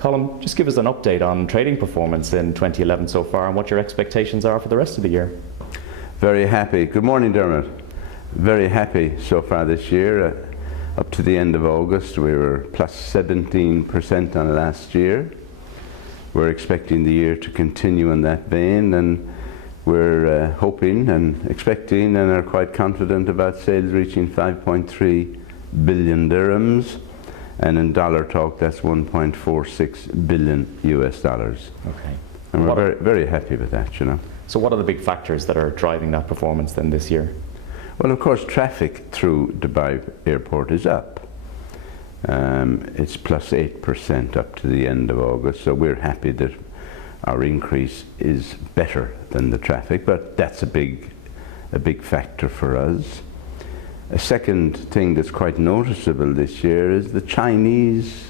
Colm, just give us an update on trading performance in 2011 so far and what your expectations are for the rest of the year. Very happy. Good morning, Dermot. Very happy so far this year. Up to the end of August, we were plus 17% on last year. We're expecting the year to continue in that vein, and we're hoping and expecting and are quite confident about sales reaching 5.3 billion dirhams, and in dollar talk that's 1.46 billion US dollars. Okay. And we're very, very happy with that, you know. So what are the big factors that are driving that performance then this year? Well, of course, traffic through Dubai Airport is up. It's plus 8% up to the end of August, so we're happy that our increase is better than the traffic, but that's a big factor for us. A second thing that's quite noticeable this year is the Chinese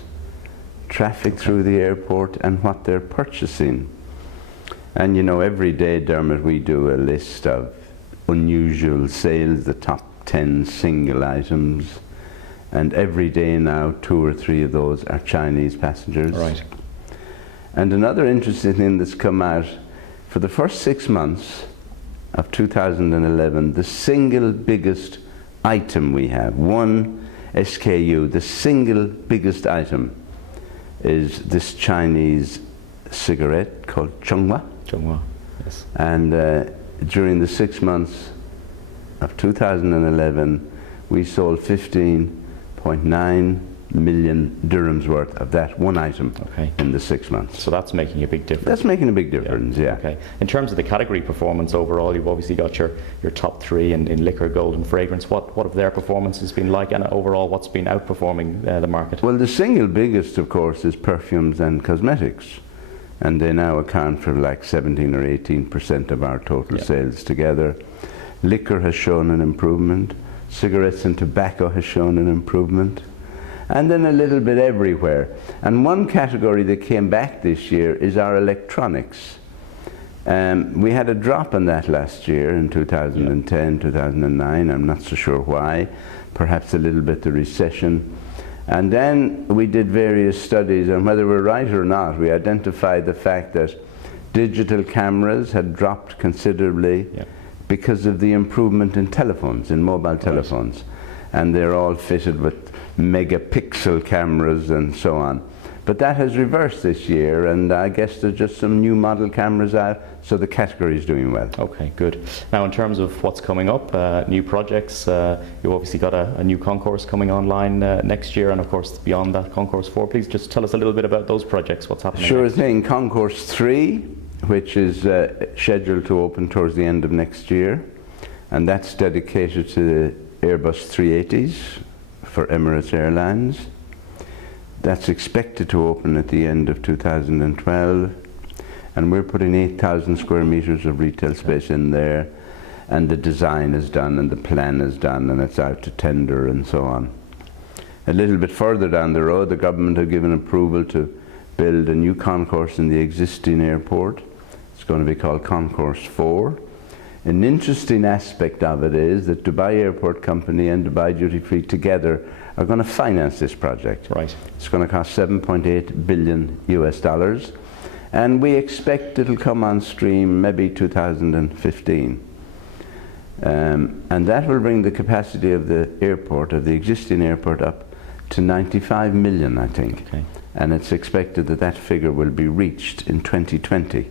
traffic through the airport and what they're purchasing. And you know, every day, Dermot, we do a list of unusual sales, the top 10 single items, and every day now 2 or 3 of those are Chinese passengers. Right. And another interesting thing that's come out, for the first 6 months of 2011, the single biggest item we have, one SKU, the single biggest item is this Chinese cigarette called Chunghwa. Chunghwa, yes. And during the 6 months of 2011, we sold 15.9 million dirhams worth of that one item in the 6 months. So that's making a big difference. That's making a big difference, yeah. Okay. In terms of the category performance overall, you've obviously got your top 3 in liquor, gold and fragrance. What have their performances been like, and overall what's been outperforming the market? Well, the single biggest, of course, is perfumes and cosmetics. And they now account for like 17 or 18% of our total sales together. Liquor has shown an improvement. Cigarettes and tobacco has shown an improvement. And then a little bit everywhere. And one category that came back this year is our electronics. We had a drop in that last year in 2010, 2009. I'm not so sure why. Perhaps a little bit the recession. And then we did various studies, and whether we're right or not, we identified the fact that digital cameras had dropped considerably because of the improvement in telephones, in mobile telephones. And they're all fitted with megapixel cameras and so on. But that has reversed this year, and I guess there's just some new model cameras out, so the category is doing well. Okay, good. Now, in terms of what's coming up, new projects, you've obviously got a new concourse coming online next year, and of course beyond that, Concourse 4. Please just tell us a little bit about those projects, what's happening. Sure next. thing. Concourse 3, which is scheduled to open towards the end of next year, and that's dedicated to the Airbus 380s for Emirates Airlines. That's expected to open at the end of 2012, and we're putting 8,000 square meters of retail space in there, and the design is done and the plan is done and it's out to tender and so on. A little bit further down the road, the government have given approval to build a new concourse in the existing airport. It's going to be called Concourse 4. An interesting aspect of it is that Dubai Airport Company and Dubai Duty Free together are going to finance this project. Right. It's going to cost 7.8 billion US dollars, and we expect it'll come on stream maybe 2015. And that will bring the capacity of the airport, of the existing airport, up to 95 million, I think. Okay. And it's expected that that figure will be reached in 2020.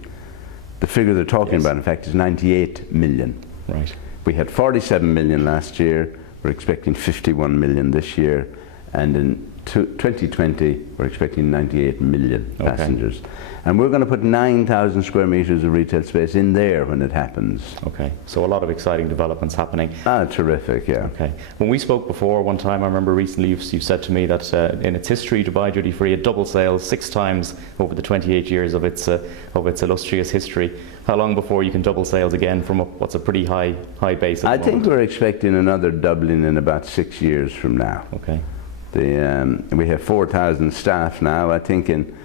The figure they're talking about, in fact, is 98 million. Right. We had 47 million last year. We're expecting 51 million this year, and in 2020 we're expecting 98 million passengers. And we're going to put 9,000 square meters of retail space in there when it happens. Okay, so a lot of exciting developments happening. Ah, terrific, yeah. Okay. When we spoke before, one time I remember recently you said to me that in its history, Dubai Duty Free had doubled sales 6 times over the 28 years of its illustrious history. How long before you can double sales again from what's a pretty high base at the moment? I think we're expecting another doubling in about 6 years from now. Okay. We have 4,000 staff now. I think in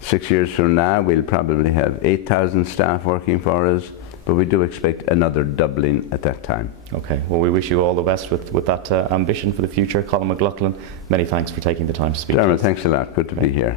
6 years from now we'll probably have 8,000 staff working for us, but we do expect another doubling at that time. Okay, well we wish you all the best with that ambition for the future. Colm McLoughlin, many thanks for taking the time to speak to us. Dermot, thanks a lot. Good to be here.